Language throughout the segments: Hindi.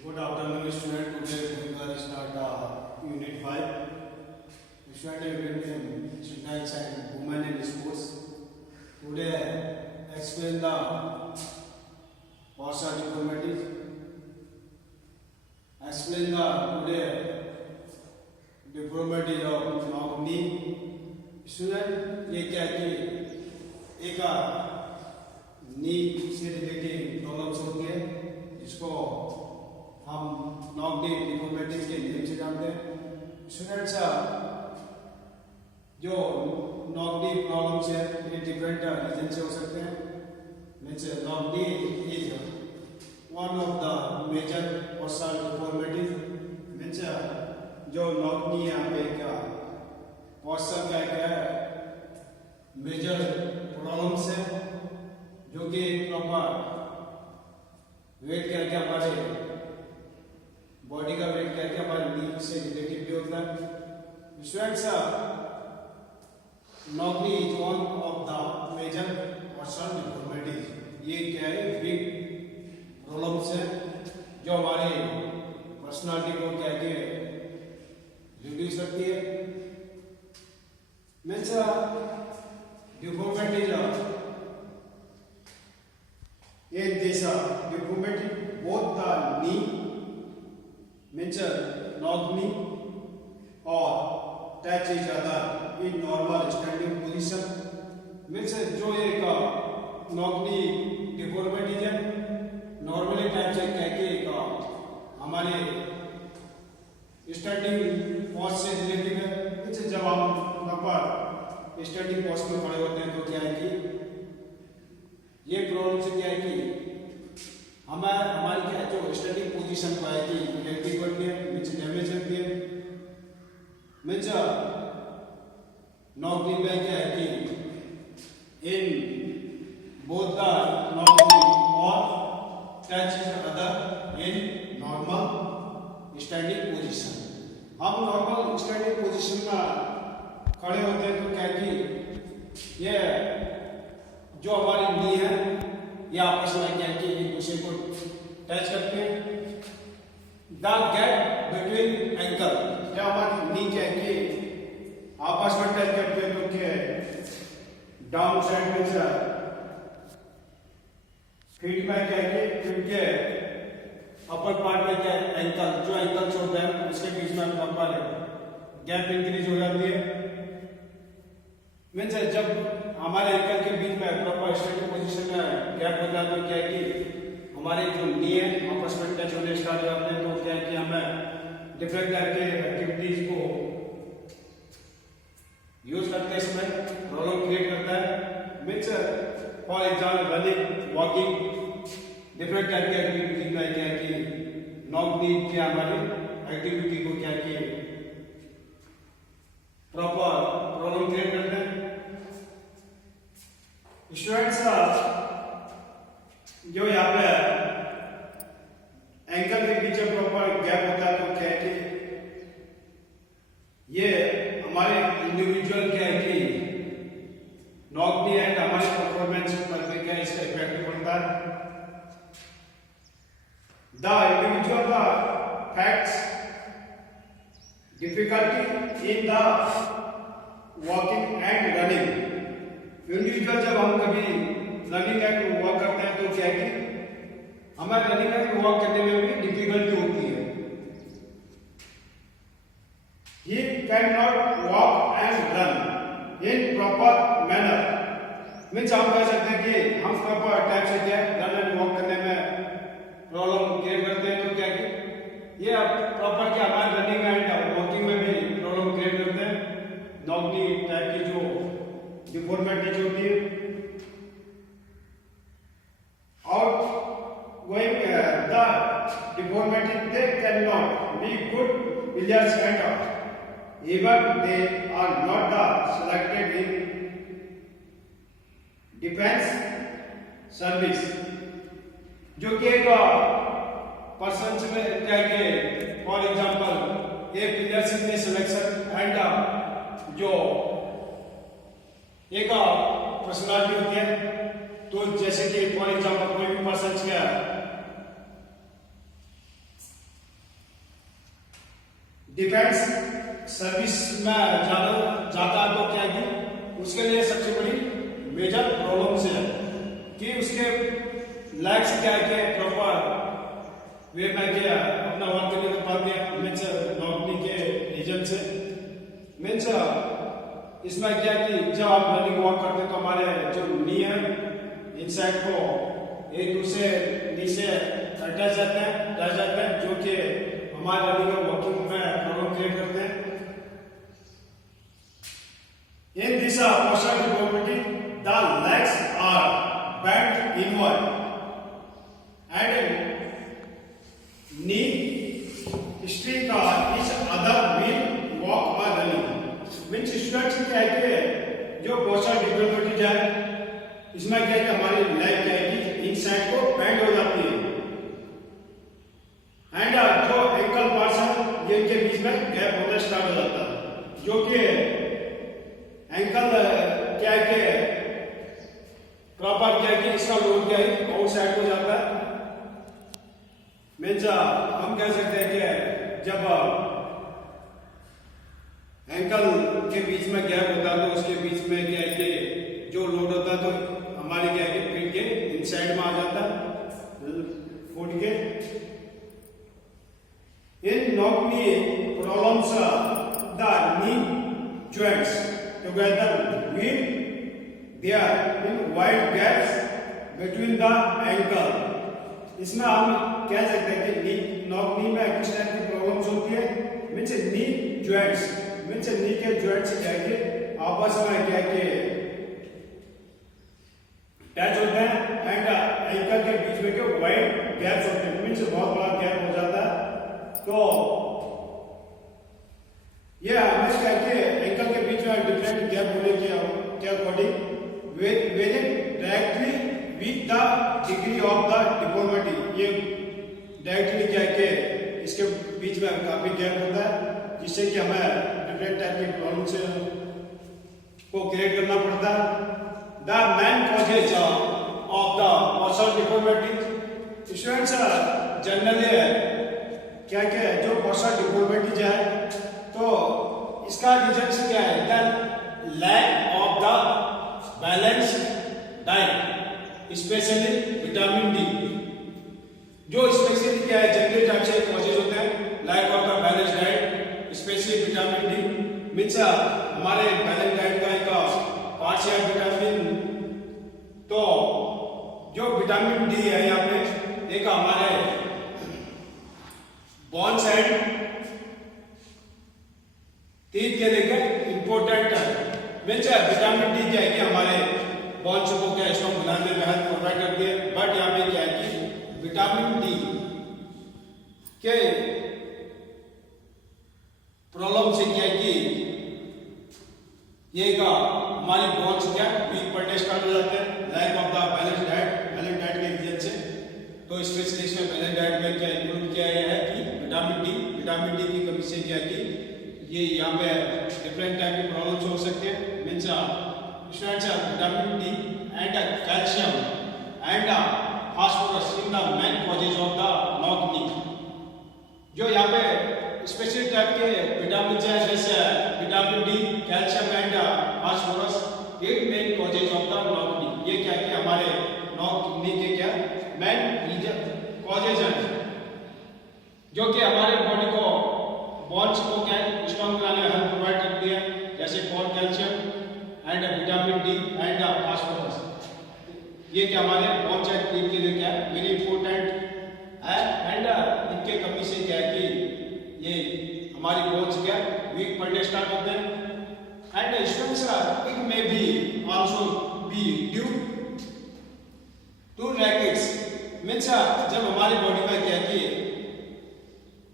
Good afternoon, student. Today we will start Unit 5. Student in students and women in sports. Today, explain the partial deformities. Explain the today deformity of knee. Student, ये क्या कि एक नी से रिलेटेड प्रॉब्लम्स होती है जिसको हम नॉक डी डिफॉर्मिटीज के नेम से जानते हैं। स्टूडेंट्स, जो नॉक डी प्रॉब्लम्स है ये डिफरेंट रीजन से हो सकते हैं। Means knock D is one of the major personal deformities. Means जो नॉक नी यहाँ पे क्या पर्सन का क्या मेजर प्रॉब्लम्स है जो कि प्रॉपर वेट करके हमारे बॉडी का वेट करके हमारे नी से रिलेटेड भी होता है। Students, knock knee is one of the major personal deformities. ये क्या है बिग प्रॉब्लम्स है जो हमारे पर्सनालिटी को क्या के रिड्यूस करती है। Means deformities in this deformity both the knee means knock knee or touch each other in normal standing position। means जो एक knock knee deformity है नॉर्मली टाइप से कह के एक हमारे स्टैंडिंग पोज से रिलेटेड है। मीन्स जब हम प्रॉपर स्टैंडिंग पोज में खड़े होते हैं तो क्या है कि ये प्रॉब्लम से क्या है कि हमारी क्या जो स्टैटिक पोजीशन को है कि नेगेटिव बनती है, मींस डैमेज करती है। मींस नॉक नी में क्या है कि इन बोथ द नॉक नी और touch each other in normal standing position. हम नॉर्मल स्टैंडिंग पोजीशन में खड़े होते हैं तो क्या है कि ये जो हमारी नी है ये आपस में क्या कि एक दूसरे को टच करते हैं। द गैप बिटवीन एंकल, जब हमारी नी क्या कि आपस में टच करते हैं तो क्या डाउन साइड में से फीट में क्या कि फीट के अपर पार्ट में क्या एंकल जो एंकल होता है उसके बीच में प्रॉपर गैप इंक्रीज हो जाती है। मीन्स जब हमारे एंकल के बीच में प्रॉपर स्टैटिक पोजीशन में गैप हो जाता है तो क्या है कि हमारे जो नी है आपस में टच होने स्टार्ट हो जाते हैं तो क्या है कि हमें डिफरेंट टाइप के एक्टिविटीज को यूज करते हैं, इसमें प्रॉब्लम क्रिएट करता है। Means for example running, walking, different type के एक्टिविटी में क्या है कि नॉक नी क्या हमारी एक्टिविटी को क्या कि प्रॉपर प्रॉब्लम क्रिएट करते हैं। स्टूडेंट्स, जो यहाँ पे एंकल के पीछे प्रॉपर गैप होता है तो क्या है कि ये हमारे इंडिविजुअल क्या है कि नॉक नी एंड हमारे परफॉर्मेंस पर भी क्या इसका इफेक्ट पड़ता है। The individual facts difficulty in the walking and running. Individual जब हम कभी रनिंग एंड वॉक करते हैं तो क्या है कि हमें रनिंग एंड वॉक करने में भी डिफिकल्टी होती है। He cannot walk and run in proper manner। Means हम कह सकते हैं कि हम प्रॉपर टाइप से क्या रन एंड वॉक करने में प्रॉब्लम क्रिएट करते हैं तो क्या कि ये प्रॉपर क्या हमारे रनिंग एंड वॉकिंग में भी प्रॉब्लम क्रिएट करते हैं। नॉक नी टाइप की जो डिफॉर्मिटी जो होती है और वही the deformity they can not be good pillars kind of even they are not the selected in defence service. जो कि एक पर्सन में क्या के फॉर एग्जांपल एक पिलर्स में सिलेक्शन एंड जो एक पर्सनालिटी होती है तो जैसे कि फॉर एग्जांपल कोई भी पर्सन क्या डिफेंस सर्विस में ज्यादा जाता है तो क्या है कि उसके लिए सबसे बड़ी मेजर प्रॉब्लम है कि उसके लाइक्स क्या है कि प्रॉपर वे में क्या अपना वर्क नहीं कर पाते हैं मीन्स नौकरी के रीजन से मीन्स इसमें क्या कि जब आप रनिंग वॉक करते हैं तो हमारे जो नी है इनसाइड को एक दूसरे नी से अटैच जाते हैं जो कि हमारे रनिंग वॉकिंग में प्रॉब्लम क्रिएट करते हैं। In this posture deformity, the legs are bent inward and knee straight each other will walk or running. Means students क्या है कि जो पोस्चर डिफॉर्मिटी है इसमें क्या है कि हमारी लेग क्या है कि इनसाइड को बेंड हो जाती है एंड जो एंकल पार्ट्स है ये इनके बीच में गैप होना स्टार्ट हो जाता है जो कि एंकल क्या है कि प्रॉपर क्या है कि इसका लोड क्या है आउट साइड को जाता है मीन्स हम कह सकते हैं कि जब एंकल के बीच में गैप होता है तो उसके बीच में क्या है कि जो लोड होता है तो हमारे क्या है कि पीठ के इनसाइड में आ जाता है फुट के इन knock knee problems the knee joints together with there in wide gaps between the ankle। इसमें हम कह सकते हैं कि नी नॉक नी में किस टाइप की प्रॉब्लम्स होती है मीन्स नी जॉइंट्स मीन्स नी के जॉइंट्स क्या है आपस में क्या है टच होते हैं एंड एंकल के बीच में के वाइड गैप्स होते हैं मीन्स बहुत बड़ा गैप हो जाता है तो ये हमें क्या कि एंकल के बीच में डिफरेंट गैप होने के according varying directly with the degree of the deformity ये डायरेक्टली क्या है कि इसके बीच में काफी गैप होता है जिससे कि हमें डिफरेंट टाइप की प्रॉब्लम्स को क्रिएट करना पड़ता है। The main causes of the posture deformity students generally क्या क्या जो पोस्चर डिफॉर्मिटी है तो इसका रीजन क्या है the lack of the balance diet specially vitamin D जो स्पेशली क्या है जनरली टाइप से कॉजेज होते हैं lack of the balance diet specially vitamin D means हमारे बैलेंस डाइट का एक पार्ट है विटामिन तो जो विटामिन डी है यहाँ पे एक हमारे बोन साइड तीन के लेकर इंपॉर्टेंट है मीन्स विटामिन डी क्या है कि हमारे बोन्स को क्या स्ट्रॉन्ग बनाने में हेल्प प्रोवाइड करती है बट यहाँ पे क्या है कि विटामिन डी के प्रॉब्लम से क्या है कि ये का हमारी बोन्स क्या वीक पड़ने स्टार्ट हो जाते हैं lack of the balance diet के रीजन से तो स्पेशली इसमें बैलेंस डाइट में क्या इंक्लूड किया गया है कि विटामिन डी की कमी से क्या है कि ये यहाँ पे डिफरेंट टाइप की प्रॉब्लम्स हो सकते हैं means students vitamin D and calcium and phosphorus in the main causes of the knock knee जो यहाँ पे स्पेशल टाइप के विटामिन है जैसे vitamin D calcium and phosphorus ये main causes of the knock knee ये क्या है कि हमारे नॉक नी के क्या मेन रीजन कॉजेज हैं जो कि हमारे बॉडी को बोन्स को क्या स्ट्रॉन्ग बनाने में हेल्प प्रोवाइड करती है जैसे bone calcium and vitamin D and phosphorus ये क्या हमारे बोन साइड टीम के लिए क्या वेरी इंपॉर्टेंट है एंड इनके कमी से क्या है कि ये हमारी बोन्स क्या वीक पड़ने स्टार्ट होते हैं and students it may be also be due to rackets means जब हमारी बॉडी में क्या कि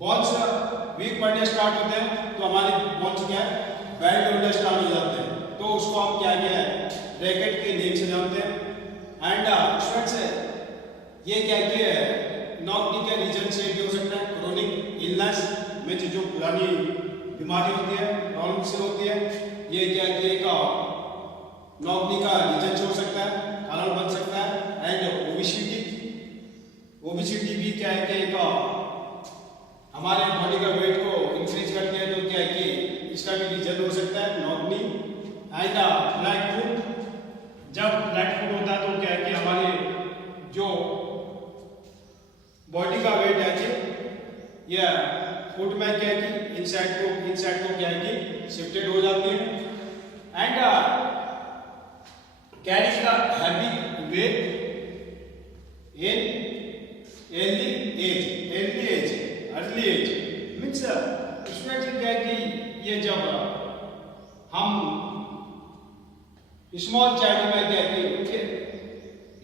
बोन्स वीक पड़ने स्टार्ट होते हैं तो हमारे बोन्स क्या है बैंड होने स्टार्ट हो जाते हैं तो उसको हम क्या है रैकेट के नेम से जानते हैं एंड स्टूडेंट्स ये क्या कि नॉक नी के रीजन से भी हो सकता है क्रोनिक इलनेस में जो पुरानी बीमारी होती है प्रॉब्लम से होती है ये क्या कि एक नॉक नी का रीजन से हो सकता है कारण बन सकता है एंड ओबेसिटी भी क्या है कि एक हमारे बॉडी का वेट को इंक्रीज करती इसका भी रीजन हो सकता है not knee. And flat foot, जब फ्लैट फुट होता है तो क्या है कि हमारे जो बॉडी का वेट है कि या फुट में क्या है कि इनसाइड को क्या है कि शिफ्टेड हो जाती है and carries the heavy weight in early age means student क्या है कि ये जब हम स्मॉल चाइल्ड में क्या है कि उनके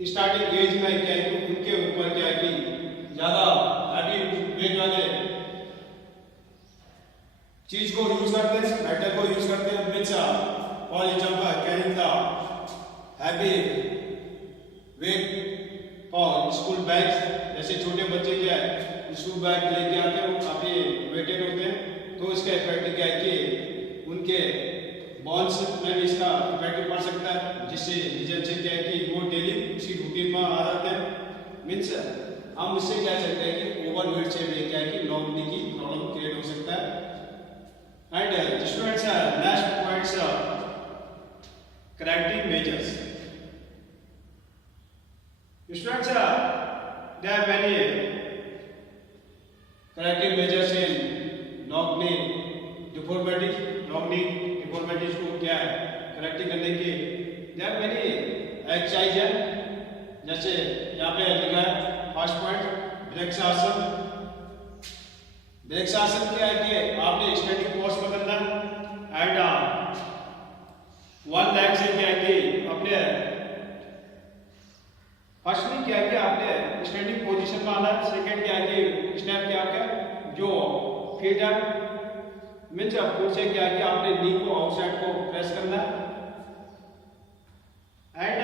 स्टार्टिंग एज में क्या है कि उनके ऊपर क्या है कि ज्यादा हैवी वेट वाले चीज को यूज करते हैं, मेटल को यूज करते हैं। Means for example carrying the heavy wait for school bags, जैसे छोटे बच्चे क्या है स्कूल बैग लेके आते हैं वो काफी वेटेड होते हैं, तो इसका इफेक्ट क्या है कि उनके बोन्स में भी इसका इफेक्ट पड़ सकता है, जिससे रीजन से क्या है कि वो डेली उसी रूटीन में आ जाते हैं। मीन्स हम इससे क्या सकते हैं कि ओवरवेट से भी क्या है कि लॉन्ग नी की प्रॉब्लम क्रिएट हो सकता है। And students next points corrective measures. Students there are many corrective measures in knock knee deformity। knock knee deformities को क्या है करेक्ट करने के there are many एक्सरसाइज है, जैसे यहाँ पे लिखा है फर्स्ट पॉइंट वृक्षासन। वृक्षासन क्या है कि आपने स्टैटिक पोज पकड़ना एंड वन लेग से क्या है कि अपने फर्स्टली क्या है कि आपने स्टैंडिंग पोजीशन में आना है। सेकंड क्या है कि स्टेप क्या है जो फीट है मीन्स फुट से क्या है कि आपने नी को आउटसाइड को प्रेस करना है and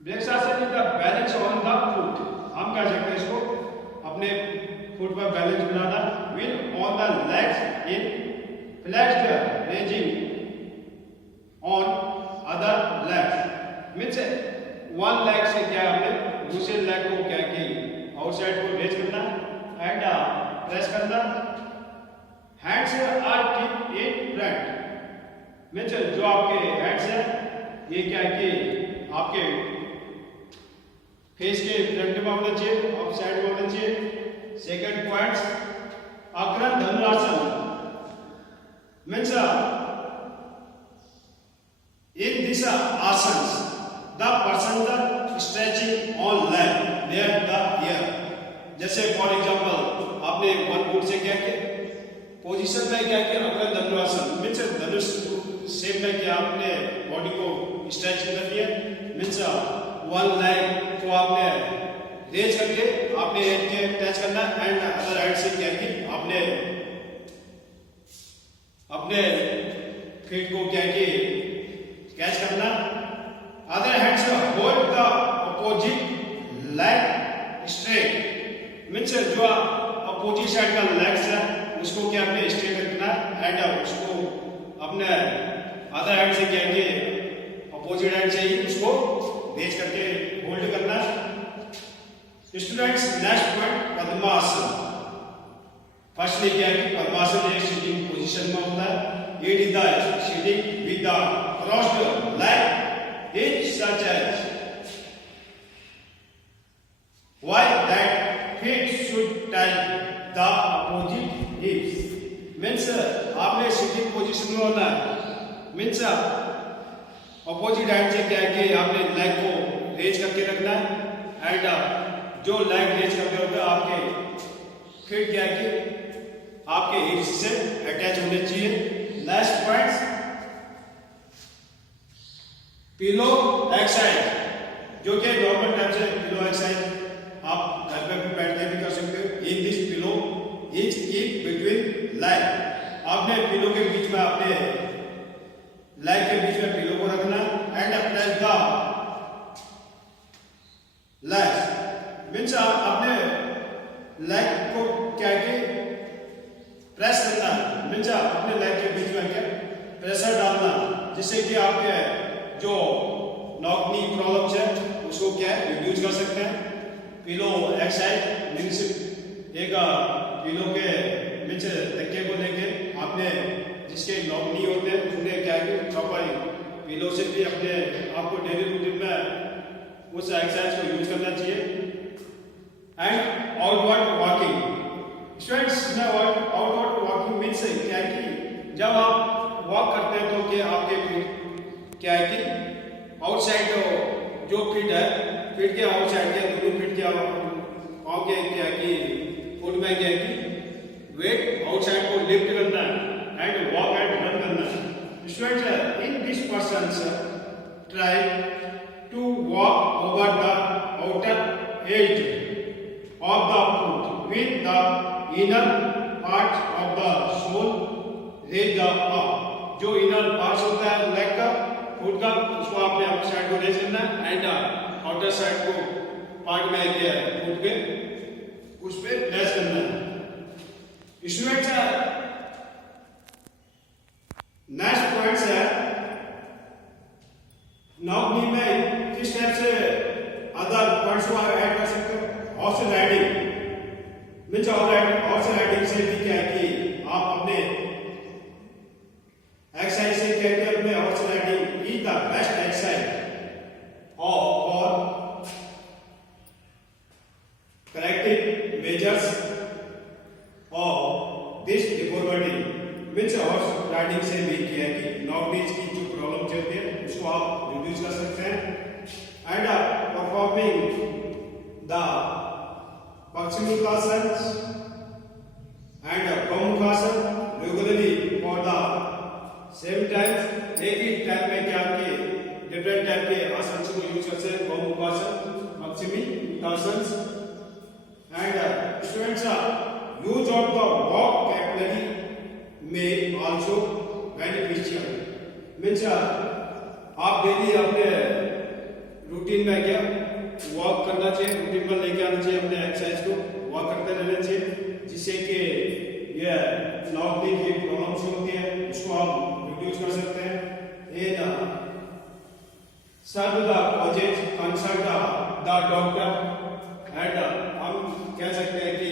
vrikshasana is the balance on the foot. हम कह सकते हैं इसको अपने फुट पर balance banana will on the legs in फ्लैक्स्ड raising on other legs. Means one leg से क्या है आपने दूसरे लेग को क्या कि आउटसाइड को रेज करना एंड प्रेस करना। Hands are keep in front. Means जो आपके हैंड्स है ये क्या है कि आपके फेस के फ्रंट में होना चाहिए, ऑफ साइड में होना चाहिए। Second points Agra Dhanurasana. Means in this asanas the person stretching on leg near the ear। जैसे फॉर एग्जांपल आपने वन फुट से क्या किया पोजीशन में क्या किया अग्र धनुरासन मीन्स धनुष शेप में क्या आपने बॉडी को स्ट्रेच कर दिया। मीन्स वन लेग को आपने रेज करके आपने हेड के टच करना एंड अदर हैंड से क्या कि आपने अपने फीट को क्या कि कैच करना। अदर हैंड से hold the opposite leg straight. Means जो अपोजिट साइड का लेग्स है उसको क्या अपने स्ट्रेट रखना एंड उसको अपने अदर हैंड से क्या कि अपोजिट हैंड से ही उसको रेज करके होल्ड करना। स्टूडेंट्स नेक्स्ट पॉइंट पद्मासन। फर्स्टली क्या है कि पद्मासन एक सिटिंग पोजीशन में होता है। It is the sitting with the crossed leg is such as why that feet should touch the opposite hips। Means आपने सिटिंग पोजीशन में होना है। मीन्स अपोजिट हैंड से क्या है कि आपने लेग को रेज करके रखना है एंड जो लेग रेज करते होते आपके फीट क्या है कि आपके हिप्स से अटैच होने चाहिए। नेक्स्ट पॉइंट पिलो एक्सरसाइज, जो कि नॉर्मल टाइप से पिलो एक्सरसाइज आप घर पे भी बैठ के भी कर सकते हो। In this pillow is keep between leg. आपने पिलो के बीच में आपने लेग के बीच में पिलो को रखना and press the leg. Means आपने लेग को क्या कि प्रेस करना। मीन्स अपने लेग के बीच में क्या प्रेशर डालना, जिससे कि आपके जो नॉक नी प्रॉब्लम्स है उसको क्या है रिड्यूस कर सकते हैं। पिलो एक्सरसाइज मीन्स एक पिलो के मीन्स तकिए को लेके आपने जिसके नॉक नहीं होते उसने क्या कि चौपाई पिलो से भी अपने आपको डेली रूटीन में उस एक्सरसाइज को यूज करना चाहिए। एंड आउटवर्ड वॉकिंग, स्टूडेंट्स में आउटवर्ड वॉकिंग मीन्स क्या है कि जब आप वॉक करते हैं तो क्या आपके फीट क्या है कि आउटसाइड जो फीट है, फीट के आउटसाइड के दोनों फीट के पाँव के क्या है कि फुट में क्या है कि वेट आउटसाइड को लिफ्ट करना है एंड वॉक एंड रन करना है। Students in this persons try to walk over the outer edge of the foot with the inner parts of the sole raise the up, जो इनर पार्ट्स होता है लेग का फुट का उसको आपने अपर साइड को रेज करना है एंड आउटर साइड को पार्ट में क्या है फुट के उस पे रेज करना है। स्टूडेंट्स नेक्स्ट पॉइंट्स है नाउ नी में किस टाइप से अदर पॉइंट्स को ऐड कर सकते हो। Horse riding means horse riding से भी क्या है कि आप अपने एक्सरसाइज से क्या है अपने horse riding is the best exercise और corrective measures of this deformity. Means horse riding से भी क्या है कि नॉक नीज की जो प्रॉब्लम चलती है उसको आप रिड्यूस कर सकते हैं and performing the Paschimottanasana and Gomukhasana regularly for the same time। एक ही टाइम में क्या आपके डिफरेंट टाइप के आसन को यूज कर सकते हैं, Gomukhasana, Paschimottanasana and students use of the vocabulary may also beneficial। Means आप डेली अपने रूटीन में क्या वॉक करना चाहिए, रूटीन पर लेके आना चाहिए अपने एक्सरसाइज को, वॉक करते रहना चाहिए जिससे कि ये नॉक नी की प्रॉब्लम्स होती है उसको आप रिड्यूस कर सकते हैं। In search the causes consult the doctor and हम कह सकते हैं कि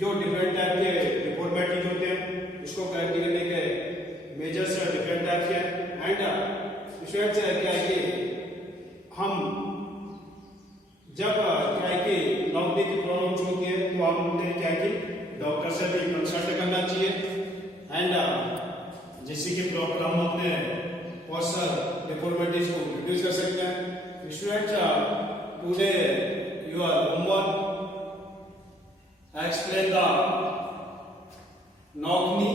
जो डिफरेंट टाइप के डिफॉर्मिटीज होते हैं उसको करेक्ट करने के मेजर्स डिफरेंट टाइप के एंड स्टूडेंट्स क्या है कि हम जब क्या है कि नॉक नी की प्रॉब्लम्स होती है तो हमने क्या है कि डॉक्टर से भी कंसल्ट करना चाहिए एंड जिससे कि प्रॉपर हम अपने पोस्चर डिफॉर्मिटीज को रिड्यूस कर सकते हैं। Students today your homework explain the knock knee.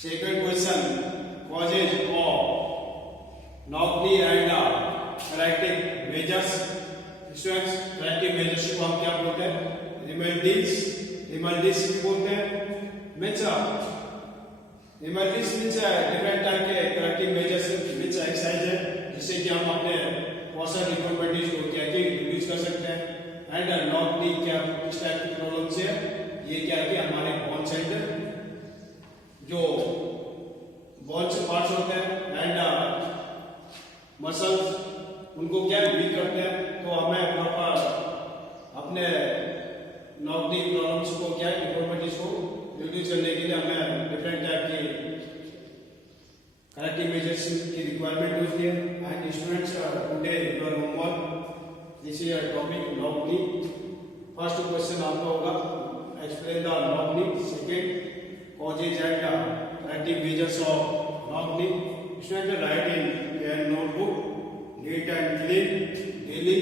Second question causes of knock knee and corrective measures. Students corrective measures को हम क्या बोलते हैं, रिमेडीज बोलते हैं। Means remedies means different type के करेक्टिव मेजर्स मीन्स एक्सरसाइज है जिससे कि हम अपने पोस्चर डिफॉर्मिटीज को क्या कि रिड्यूस कर सकते हैं एंड नॉक नी क्या किस टाइप की प्रॉब्लम से ये क्या है कि हमारे बोन सेंटर जो बोन्स पार्ट्स होते हैं एंड मसल्स उनको क्या वीक करते हैं, तो हमें प्रॉपर अपने नॉक नी प्रॉब्लम्स को क्या डिफॉर्मिटीज को रिड्यूस करने के लिए हमें डिफरेंट टाइप के करेक्टिव मेजर्स की रिक्वायरमेंट होती है। And students today your homework this is topic knock knee. First question आपका होगा explain the knock knee. Second causes and corrective measures of knock knee. Students right in your notebook neat and clean daily